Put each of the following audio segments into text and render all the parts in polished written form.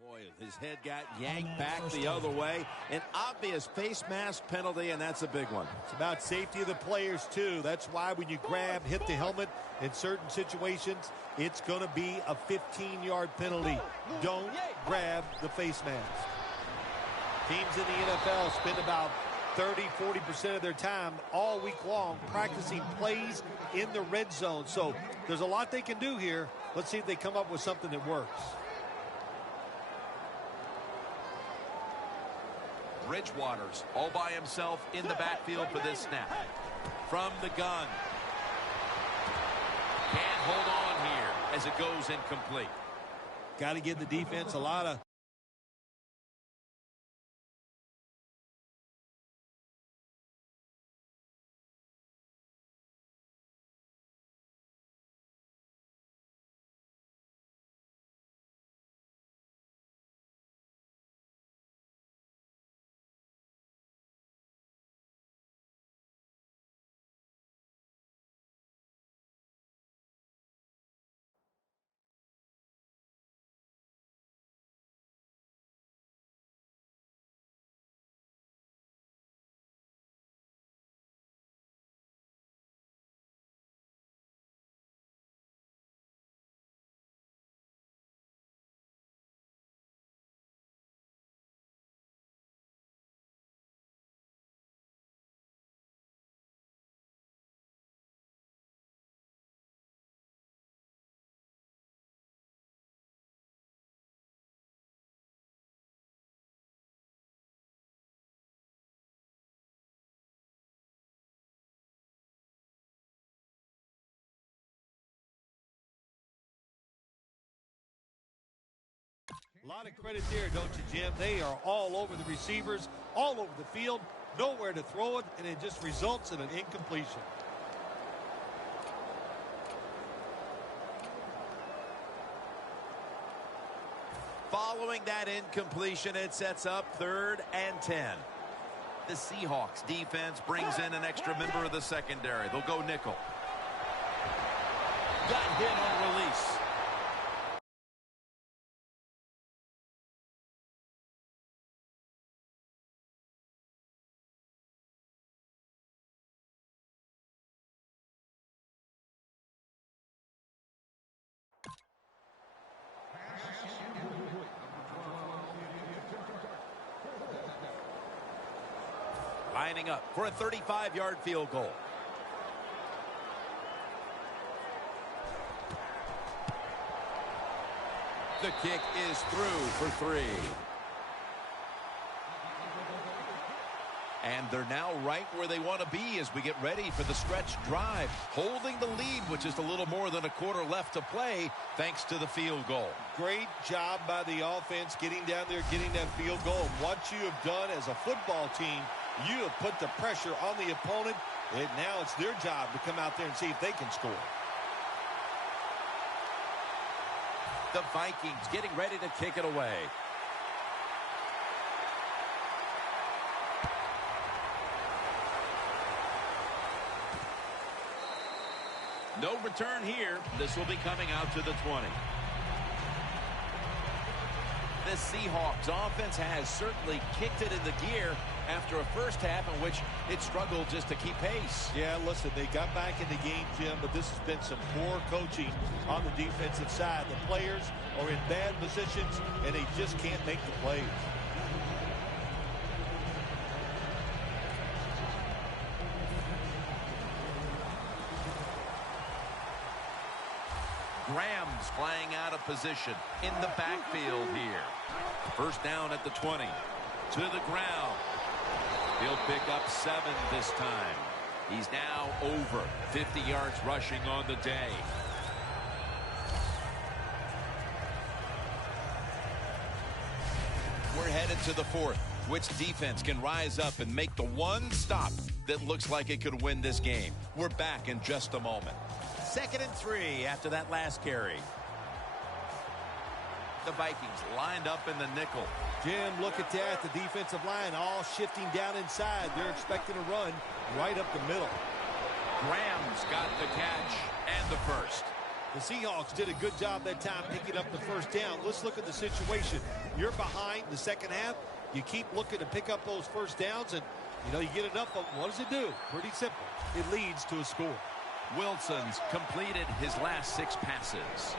Boy, his head got yanked back the other way. An obvious face mask penalty, and that's a big one. It's about safety of the players, too. That's why when you grab, hit the helmet in certain situations, it's going to be a 15-yard penalty. Don't grab the face mask. Teams in the NFL spend about 30-40% of their time all week long practicing plays in the red zone. So there's a lot they can do here. Let's see if they come up with something that works. Bridgewater's all by himself in the backfield for this snap. From the gun. Can't hold on here as it goes incomplete. Got to give the defense a lot of A lot of credit there, don't you, Jim? They are all over the receivers, all over the field, nowhere to throw it, and it just results in an incompletion. Following that incompletion, it sets up 3rd and 10. The Seahawks defense brings in an extra member of the secondary. They'll go nickel. Got hit on release. Lining up for a 35-yard field goal. The kick is through for 3. And they're now right where they want to be as we get ready for the stretch drive. Holding the lead, which is a little more than a quarter left to play, thanks to the field goal. Great job by the offense getting down there, getting that field goal. And what you have done as a football team, you have put the pressure on the opponent, and now it's their job to come out there and see if they can score. The Vikings getting ready to kick it away. No return here. This will be coming out to the 20. The Seahawks offense has certainly kicked it in the gear after a first half in which it struggled just to keep pace. Yeah, listen, they got back in the game, Jim, but this has been some poor coaching on the defensive side. The players are in bad positions, and they just can't make the plays. Graham's flying out of position in the backfield here. First down at the 20. To the ground. He'll pick up 7 this time. He's now over 50 yards rushing on the day. We're headed to the 4th. Which defense can rise up and make the one stop that looks like it could win this game? We're back in just a moment. 2nd and 3 after that last carry. The Vikings lined up in the nickel. Jim, look at that. The defensive line all shifting down inside. They're expecting a run right up the middle. Graham's got the catch and the first. The Seahawks did a good job that time picking up the first down. Let's look at the situation. You're behind the second half. You keep looking to pick up those first downs, and, you get enough of them. What does it do? Pretty simple. It leads to a score. Wilson's completed his last 6 passes.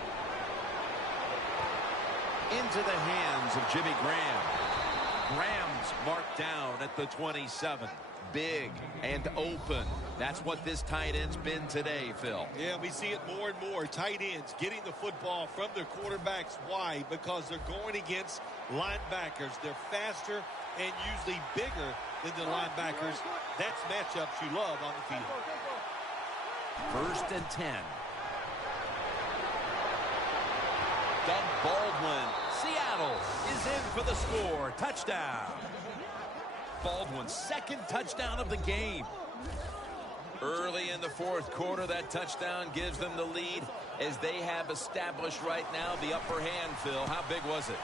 Into the hands of Jimmy Graham. Graham's marked down at the 27. Big and open. That's what this tight end's been today, Phil. Yeah, we see it more and more. Tight ends getting the football from their quarterbacks. Why? Because they're going against linebackers. They're faster and usually bigger than the linebackers. That's matchups you love on the field. 1st and 10. Doug Baldwin. Seattle is in for the score. Touchdown. Baldwin's 2nd touchdown of the game. Early in the 4th quarter, that touchdown gives them the lead as they have established right now the upper hand, Phil. How big was it?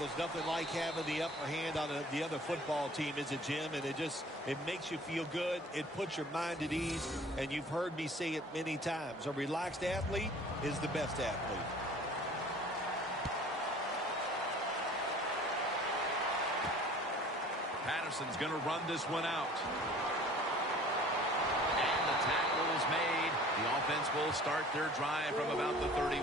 There's nothing like having the upper hand on the other football team, is it, Jim? And it makes you feel good. It puts your mind at ease. And you've heard me say it many times. A relaxed athlete is the best athlete. Patterson's going to run this one out. And the tackle is made. The offense will start their drive from about the 31.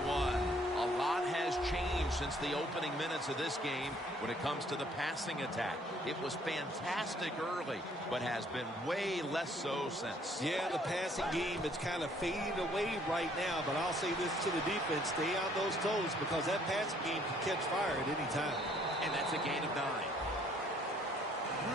A lot has changed since the opening minutes of this game when it comes to the passing attack. It was fantastic early, but has been way less so since. Yeah, the passing game, it's kind of fading away right now, but I'll say this to the defense, stay on those toes because that passing game can catch fire at any time. And that's a gain of 9.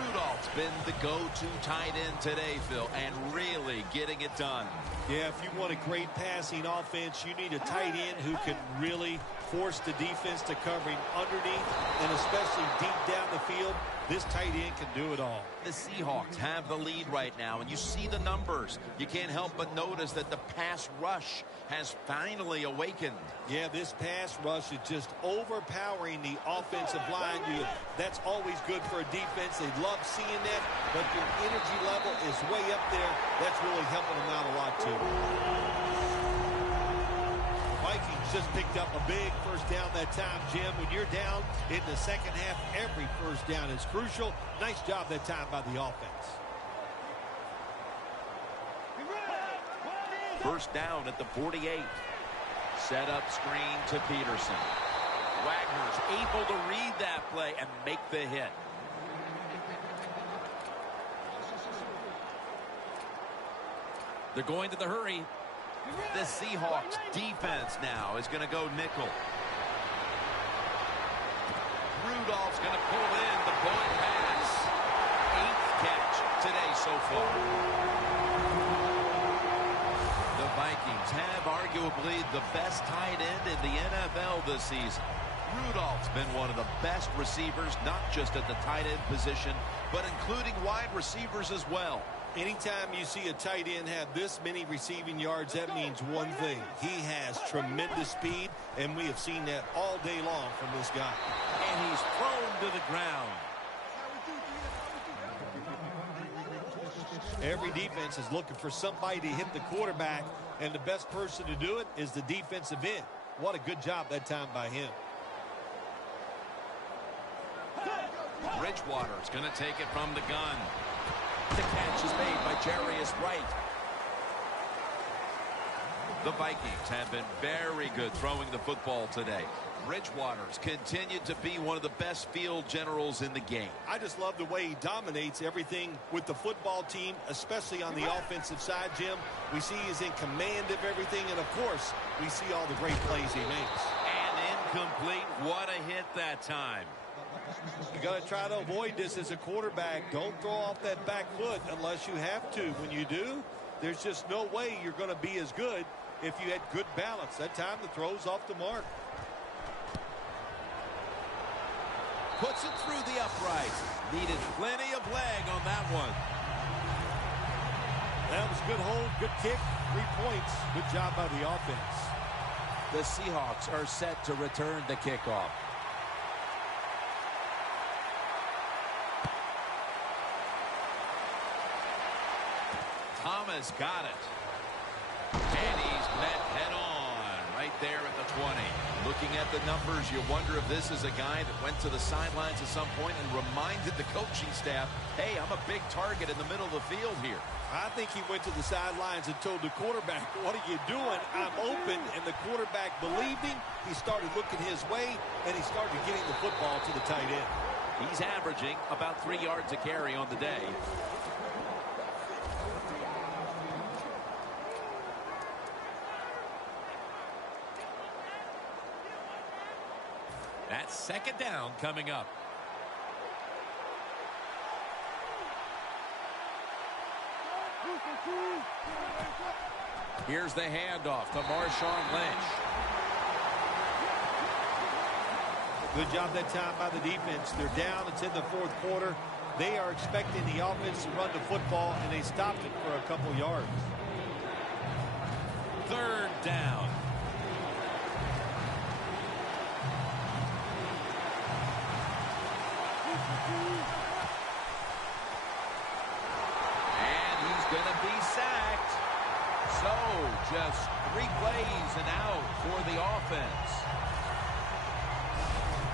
Rudolph's been the go-to tight end today, Phil, and really getting it done. Yeah, if you want a great passing offense, you need a tight end who can really force the defense to covering underneath and especially deep down the field. This tight end can do it all. The Seahawks have the lead right now, and you see the numbers. You can't help but notice that the pass rush has finally awakened. Yeah, this pass rush is just overpowering the offensive line. That's always good for a defense. They love seeing that, but their energy level is way up there. That's really helping them out a lot, too. Vikings just picked up a big first down that time, Jim. When you're down in the second half, every first down is crucial. Nice job that time by the offense. First down at the 48. Set up screen to Peterson. Wagner's able to read that play and make the hit. They're going to the hurry. The Seahawks defense now is going to go nickel. Rudolph's going to pull in the bullet pass. 8th catch today so far. The Vikings have arguably the best tight end in the NFL this season. Rudolph's been one of the best receivers, not just at the tight end position, but including wide receivers as well. Anytime you see a tight end have this many receiving yards, that means one thing. He has tremendous speed, and we have seen that all day long from this guy. And he's thrown to the ground. Every defense is looking for somebody to hit the quarterback, and the best person to do it is the defensive end. What a good job that time by him. Bridgewater's going to take it from the gun. The catch is made by Jarius Wright. The Vikings have been very good throwing the football today. Bridgewater's continued to be one of the best field generals in the game. I just love the way he dominates everything with the football team, especially on the offensive side, Jim. We see he's in command of everything, and, of course, we see all the great plays he makes. And incomplete. What a hit that time. You got to try to avoid this as a quarterback. Don't throw off that back foot unless you have to. When you do, there's just no way you're going to be as good if you had good balance. That time the throw's off the mark. Puts it through the upright. Needed plenty of leg on that one. That was good hold, good kick, 3 points. Good job by the offense. The Seahawks are set to return the kickoff. Thomas got it. And he's met head on right right there at the 20. Looking at the numbers, you wonder if this is a guy that went to the sidelines at some point and reminded the coaching staff, hey, I'm a big target in the middle of the field here. I think he went to the sidelines and told the quarterback, what are you doing? I'm open. And the quarterback believed him. He started looking his way, and he started getting the football to the tight end. He's averaging about 3 yards a carry on the day. That's second down coming up. Here's the handoff to Marshawn Lynch. Good job that time by the defense. They're down. It's in the fourth quarter. They are expecting the offense to run the football, and they stopped it for a couple yards. Third down. And he's going to be sacked. So just 3 plays and out for the offense.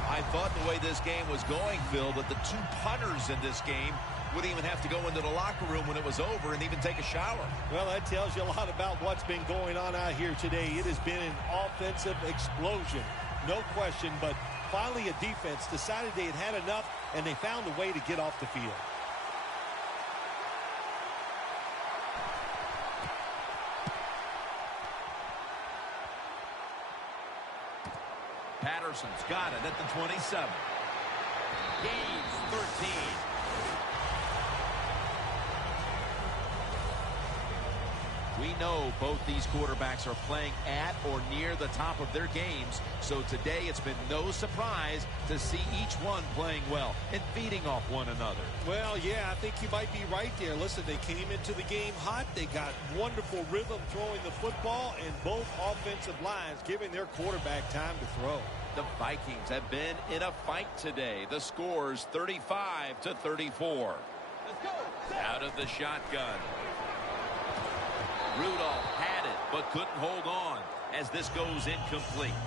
I thought the way this game was going, Phil, that the 2 punters in this game wouldn't even have to go into the locker room when it was over and even take a shower. Well, that tells you a lot about what's been going on out here today. It has been an offensive explosion, no question, but finally a defense decided they had had enough, and they found a way to get off the field. Patterson's got it at the 27. Gains 13. We know both these quarterbacks are playing at or near the top of their games, so today it's been no surprise to see each one playing well and feeding off one another. Well, yeah, I think you might be right there. Listen, they came into the game hot. They got wonderful rhythm throwing the football, and both offensive lines giving their quarterback time to throw. The Vikings have been in a fight today. The score's 35-34. Let's go. Out of the shotgun. Rudolph had it, but couldn't hold on as this goes incomplete.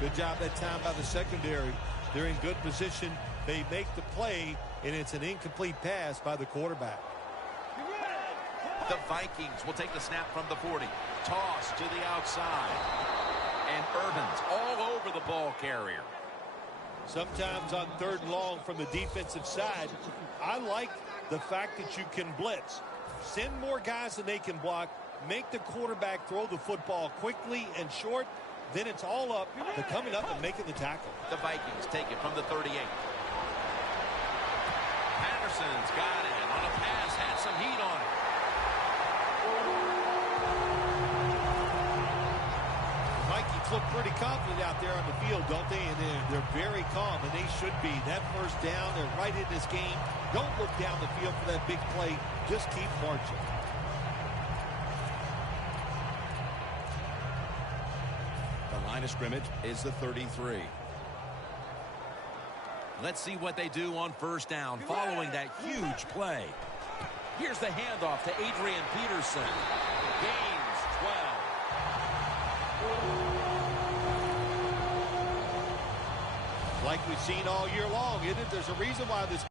Good job that time by the secondary. They're in good position. They make the play, and it's an incomplete pass by the quarterback. The Vikings will take the snap from the 40. Toss to the outside. And Irvin's all over the ball carrier. Sometimes on 3rd and long from the defensive side, I like the fact that you can blitz. Send more guys than they can block. Make the quarterback throw the football quickly and short. Then it's all up to coming up and making the tackle. The Vikings take it from the 38. Patterson's got it on a pass. Had some heat on it. Vikings look pretty confident out there on the field, don't they? And they're very calm, and they should be. That first down, they're right in this game. Don't look down the field for that big play. Just keep marching. The line of scrimmage is the 33. Let's see what they do on first down following that huge play. Here's the handoff to Adrian Peterson. Gains 12. Like we've seen all year long, isn't it? There's a reason why this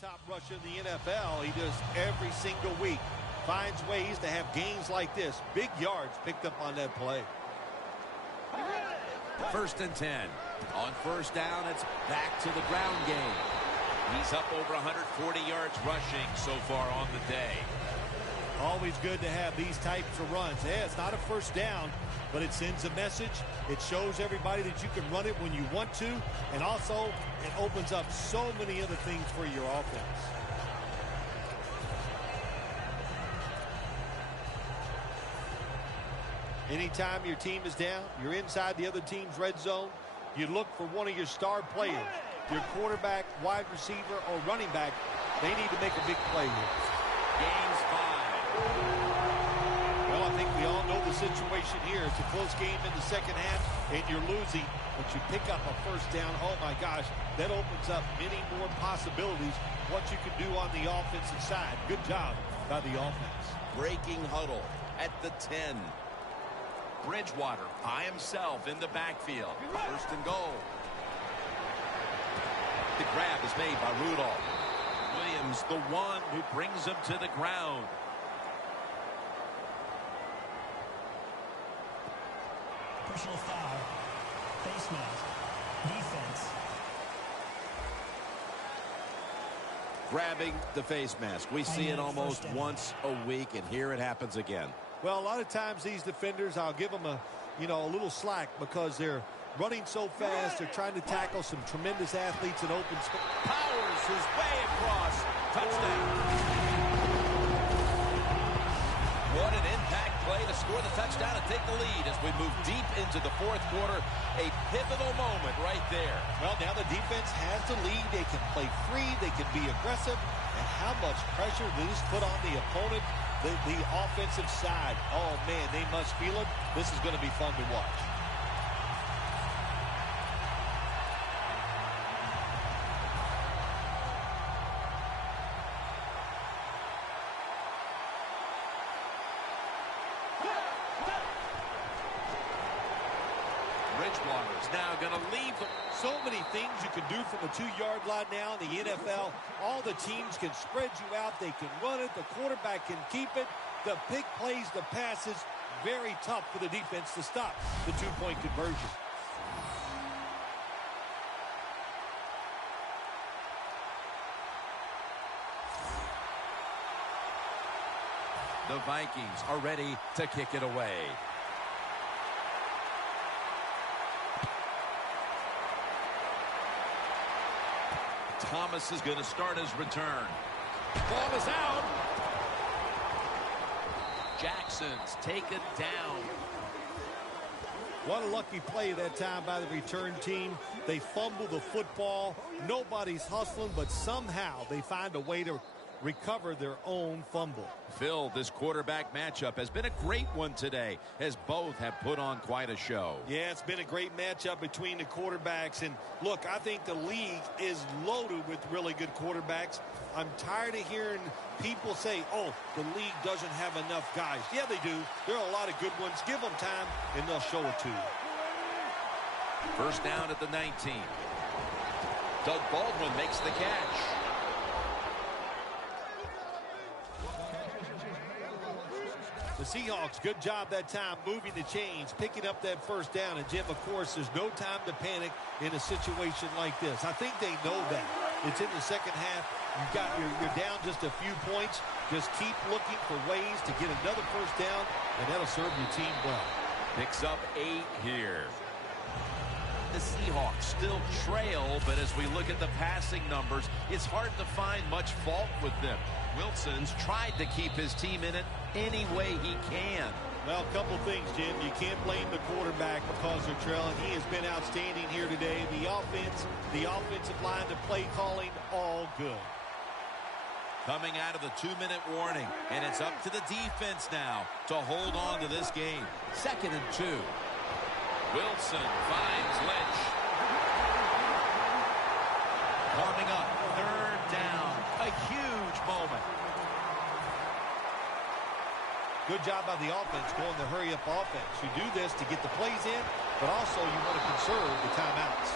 top rusher in the NFL. He does every single week. Finds ways to have games like this. Big yards picked up on that play. 1st and 10. On first down, it's back to the ground game. He's up over 140 yards rushing so far on the day. Always good to have these types of runs. Yeah, it's not a first down, but it sends a message. It shows everybody that you can run it when you want to, and also it opens up so many other things for your offense. Anytime your team is down, you're inside the other team's red zone, you look for one of your star players, your quarterback, wide receiver, or running back. They need to make a big play here. Gains 5. Well, I think we all know the situation here. It's a close game in the second half, and you're losing, but you pick up a first down. Oh, my gosh, that opens up many more possibilities, what you can do on the offensive side. Good job by the offense. Breaking huddle at the 10. Bridgewater by himself in the backfield. First and goal. The grab is made by Rudolph. Williams, the one who brings him to the ground. Personal foul. Face mask. Defense. Grabbing the face mask. We see it almost once a week, and here it happens again. Well, a lot of times these defenders, I'll give them a little slack because they're running so fast. They're trying to tackle some tremendous athletes in open space. Powers his way across. Touchdown. What an impact play to score the touchdown and take the lead as we move deep into the fourth quarter. A pivotal moment right there. Well, now the defense has the lead. They can play free. They can be aggressive. And how much pressure does this put on the opponent? The offensive side. Oh, man, they must feel it. This is going to be fun to watch. Bridgewater's now going to leave. So many things you can do from the 2-yard line now in the NFL. All the teams can spread you out. They can run it. The quarterback can keep it. The big plays, the passes, very tough for the defense to stop the 2-point conversion. The Vikings are ready to kick it away. Thomas is going to start his return. Ball is out. Jackson's taken down. What a lucky play that time by the return team. They fumble the football. Nobody's hustling, but somehow they find a way to recover their own fumble. Phil, this quarterback matchup has been a great one today, as both have put on quite a show. Yeah, it's been a great matchup between the quarterbacks. And look, I think the league is loaded with really good quarterbacks. I'm tired of hearing people say, oh, the league doesn't have enough guys. Yeah, they do. There are a lot of good ones. Give them time, and they'll show it to you. First down at the 19. Doug Baldwin makes the catch. The Seahawks, good job that time moving the chains, picking up that first down. And, Jim, of course, there's no time to panic in a situation like this. I think they know that. It's in the second half. You're down just a few points. Just keep looking for ways to get another first down, and that'll serve your team well. Picks up 8 here. The Seahawks still trail, but as we look at the passing numbers, it's hard to find much fault with them. Wilson's tried to keep his team in it any way he can. Well, a couple things, Jim. You can't blame the quarterback because they're trailing. He has been outstanding here today. The offensive line, the play calling, all good. Coming out of the 2-minute warning, and it's up to the defense now to hold on to this game. 2nd and 2. Wilson finds Lynch. Coming up, 3rd down. A huge moment. Good job by the offense going the hurry-up offense. You do this to get the plays in, but also you want to conserve the timeouts.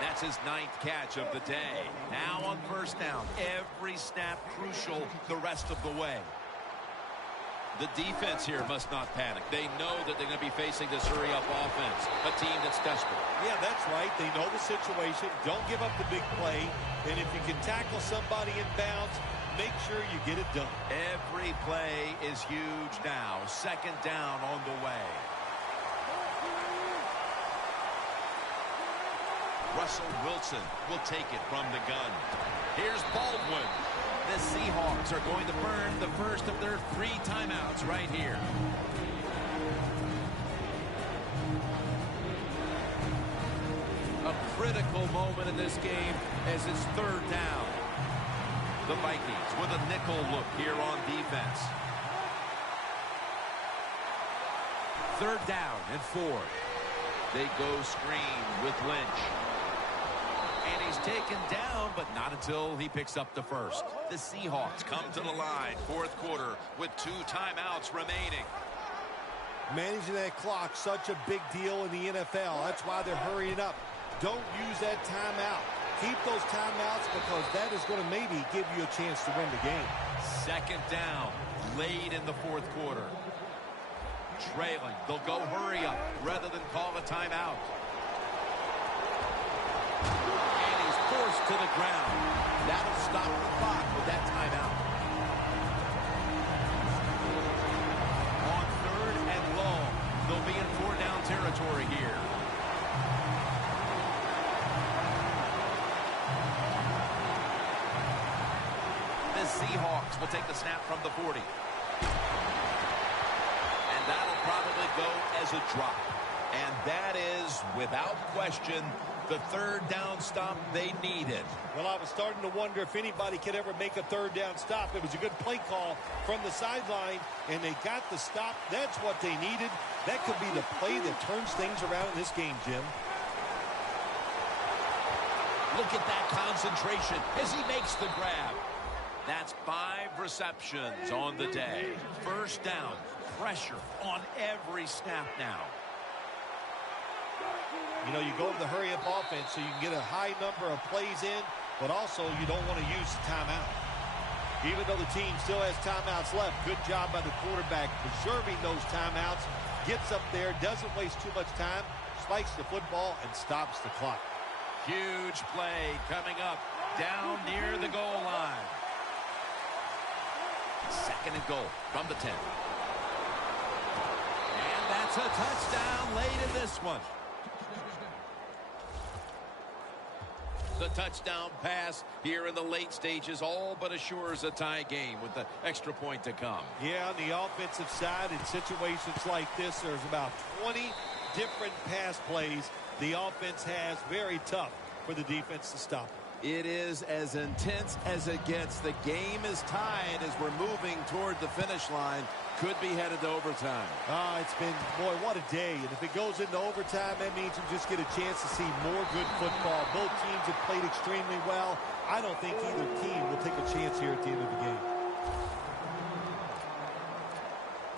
That's his 9th catch of the day. Now on first down, every snap crucial the rest of the way. The defense here must not panic. They know that they're going to be facing this hurry-up offense, a team that's desperate. Yeah, that's right. They know the situation. Don't give up the big play. And if you can tackle somebody in bounds, make sure you get it done. Every play is huge now. 2nd down on the way. Russell Wilson will take it from the gun. Here's Baldwin. The Seahawks are going to burn the first of their 3 timeouts right here. critical moment in this game as it's third down. The Vikings with a nickel look here on defense. Third down and 4. They go screen with Lynch. And he's taken down, but not until he picks up the first. The Seahawks come to the line, fourth quarter, with 2 timeouts remaining. Managing that clock, such a big deal in the NFL. That's why they're hurrying up. Don't use that timeout. Keep those timeouts because that is going to maybe give you a chance to win the game. Second down, late in the fourth quarter. Trailing, they'll go hurry up rather than call a timeout. And he's forced to the ground. That'll stop the clock with that timeout. On third and long, they'll be in 4-down territory here. The Seahawks will take the snap from the 40. And that'll probably go as a drop. And that is, without question, the third down stop they needed. Well, I was starting to wonder if anybody could ever make a third down stop. It was a good play call from the sideline, and they got the stop. That's what they needed. That could be the play that turns things around in this game, Jim. Look at that concentration as he makes the grab. That's 5 receptions on the day. First down, pressure on every snap now. You know, you go to the hurry-up offense so you can get a high number of plays in, but also you don't want to use the timeout. Even though the team still has timeouts left, good job by the quarterback preserving those timeouts, gets up there, doesn't waste too much time, spikes the football, and stops the clock. Huge play coming up down near the goal line. Second and goal from the 10. And that's a touchdown late in this one. The touchdown pass here in the late stages all but assures a tie game with the extra point to come. Yeah, on the offensive side, in situations like this, there's about 20 different pass plays the offense has. Very tough for the defense to stop it. It is as intense as it gets. The game is tied as we're moving toward the finish line. Could be headed to overtime. It's been, boy, what a day. And if it goes into overtime, that means you just get a chance to see more good football. Both teams have played extremely well. I don't think either team will take a chance here at the end of the game.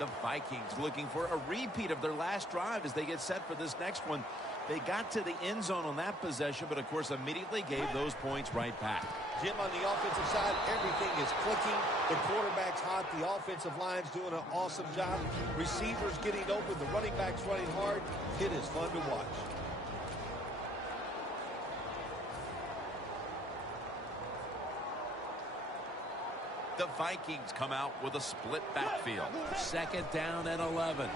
The Vikings looking for a repeat of their last drive as they get set for this next one. They got to the end zone on that possession, but of course immediately gave those points right back. Jim, on the offensive side, everything is clicking. The quarterback's hot. The offensive line's doing an awesome job. Receivers getting open. The running back's running hard. It is fun to watch. The Vikings come out with a split backfield. Second down and 11.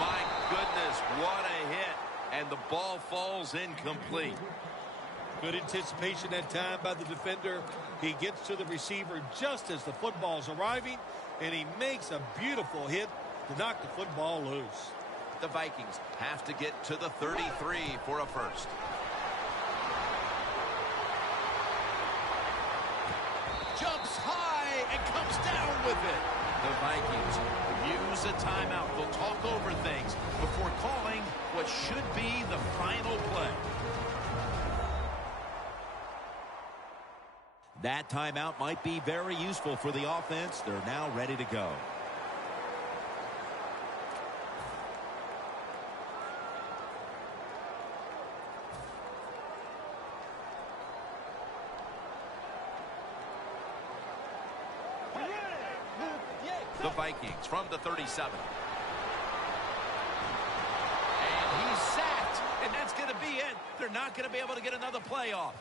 My goodness, what a hit. And the ball falls incomplete. Good anticipation that time by the defender. He gets to the receiver just as the football's arriving, and he makes a beautiful hit to knock the football loose. The Vikings have to get to the 33 for a first. Jumps high and comes down with it. The Vikings use a timeout. They'll talk over things before calling what should be the final play. That timeout might be very useful for the offense. They're now ready to go. The Vikings from the 37. And he's sacked. And that's going to be it. They're not going to be able to get another play off.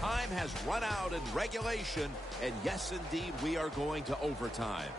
Time has run out in regulation. And yes, indeed, we are going to overtime.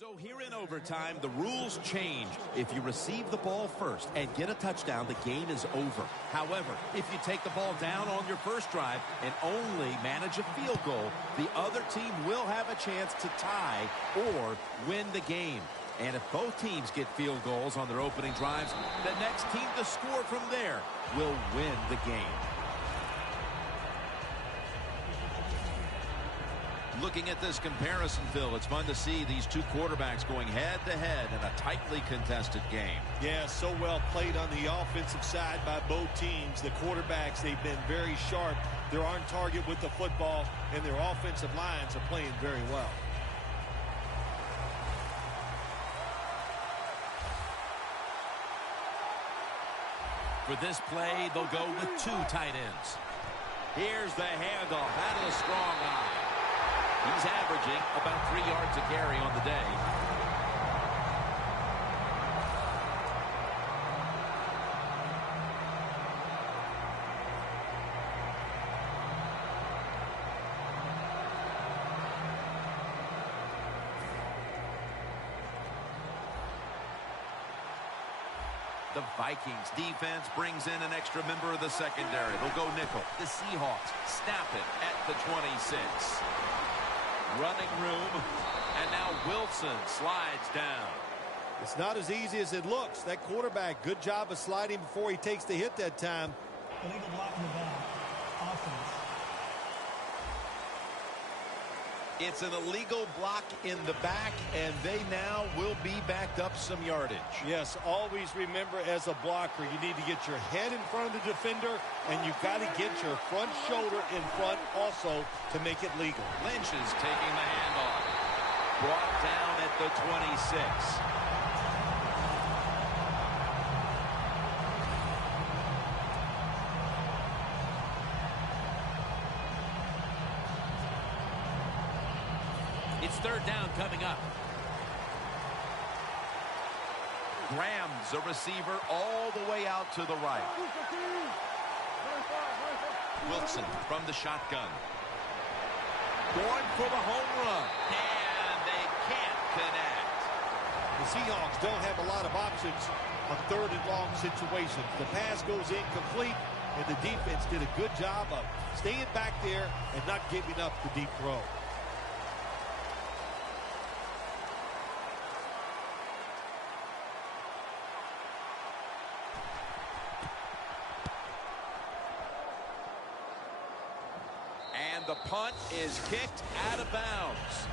So here in overtime, the rules change. If you receive the ball first and get a touchdown, the game is over. However, if you take the ball down on your first drive and only manage a field goal, the other team will have a chance to tie or win the game. And if both teams get field goals on their opening drives, the next team to score from there will win the game. Looking at this comparison, Phil, it's fun to see these two quarterbacks going head-to-head in a tightly contested game. Yeah, so well played on the offensive side by both teams. The quarterbacks, they've been very sharp. They're on target with the football, and their offensive lines are playing very well. For this play, they'll go with two tight ends. Here's the handoff out of the strong eye. He's averaging about 3 yards a carry on the day. The Vikings defense brings in an extra member of the secondary. They'll go nickel. The Seahawks snap it at the 26. Running room, and now Wilson slides down. It's not as easy as it looks. That quarterback, good job of sliding before he takes the hit that time. Illegal block in the back. Offense. It's an illegal block in the back, and they now will be backed up some yardage. Yes, always remember as a blocker, you need to get your head in front of the defender, and you've got to get your front shoulder in front also to make it legal. Lynch is taking the handoff. Brought down at the 26. It's third down coming up. Graham's a receiver all the way out to the right. Wilson from the shotgun. Going for the home run. And they can't connect. The Seahawks don't have a lot of options on third and long situations. The pass goes incomplete, and the defense did a good job of staying back there and not giving up the deep throw. And the punt is kicked out of bounds.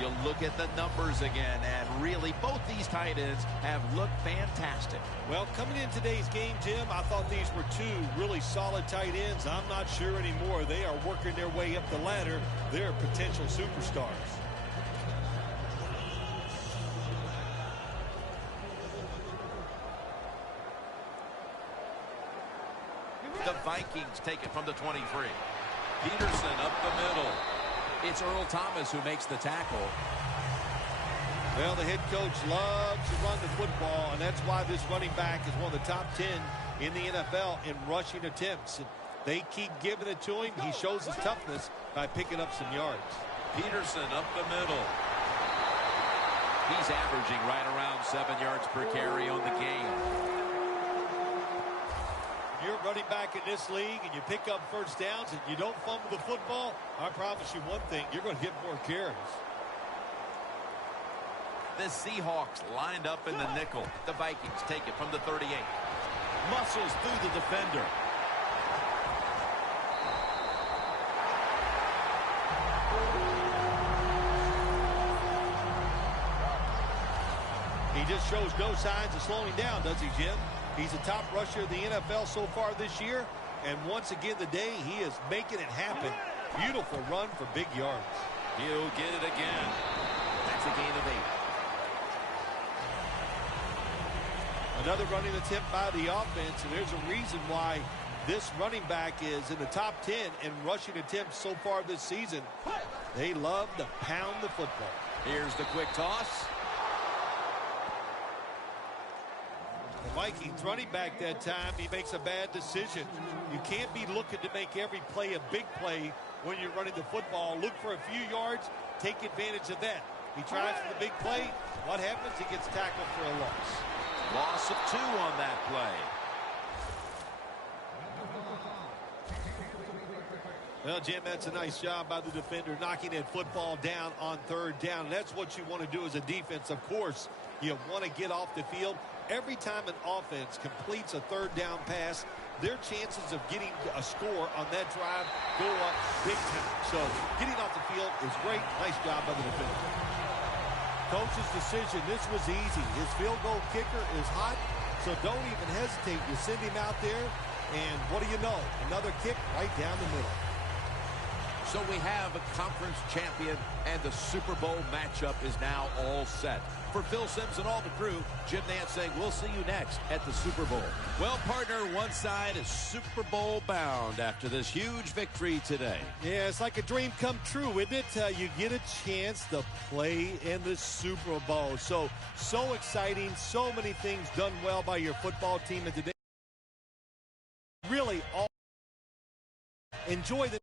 You look at the numbers again, and really both these tight ends have looked fantastic. Well, coming in today's game, Jim, I thought these were two really solid tight ends. I'm not sure anymore. They are working their way up the ladder. They're potential superstars. The Vikings take it from the 23. Peterson up the middle. It's Earl Thomas who makes the tackle. Well, the head coach loves to run the football, and that's why this running back is one of the top 10 in the NFL in rushing attempts. And they keep giving it to him. He shows his toughness by picking up some yards. Peterson up the middle. He's averaging right around 7 yards per carry on the game. You're running back in this league and you pick up first downs and you don't fumble the football, I promise you one thing, you're going to get more carries. The Seahawks lined up in the nickel. The Vikings take it from the 38. Muscles through the defender. He just shows no signs of slowing down, does he, Jim? He's a top rusher of the NFL so far this year, and once again today, he is making it happen. Beautiful run for big yards. He'll get it again. That's a gain of 8. Another running attempt by the offense, and there's a reason why this running back is in the top 10 in rushing attempts so far this season. They love to pound the football. Here's the quick toss. The Vikings running back that time, he makes a bad decision. You can't be looking to make every play a big play when you're running the football. Look for a few yards. Take advantage of that. He tries for the big play. What happens? He gets tackled for a loss. Loss of 2 on that play. Well, Jim, that's a nice job by the defender knocking that football down on 3rd down. And that's what you want to do as a defense. Of course, you want to get off the field. Every time an offense completes a 3rd down pass, their chances of getting a score on that drive go up big time. So getting off the field is great. Nice job by the defender. Coach's decision, this was easy. His field goal kicker is hot, so don't even hesitate. You send him out there, and what do you know? Another kick right down the middle. So we have a conference champion, and the Super Bowl matchup is now all set. For Phil Simms and all the crew, Jim Nantz saying we'll see you next at the Super Bowl. Well, partner, one side is Super Bowl bound after this huge victory today. Yeah, it's like a dream come true, isn't it? You get a chance to play in the Super Bowl. So exciting. So many things done well by your football team. And today, really, all enjoy the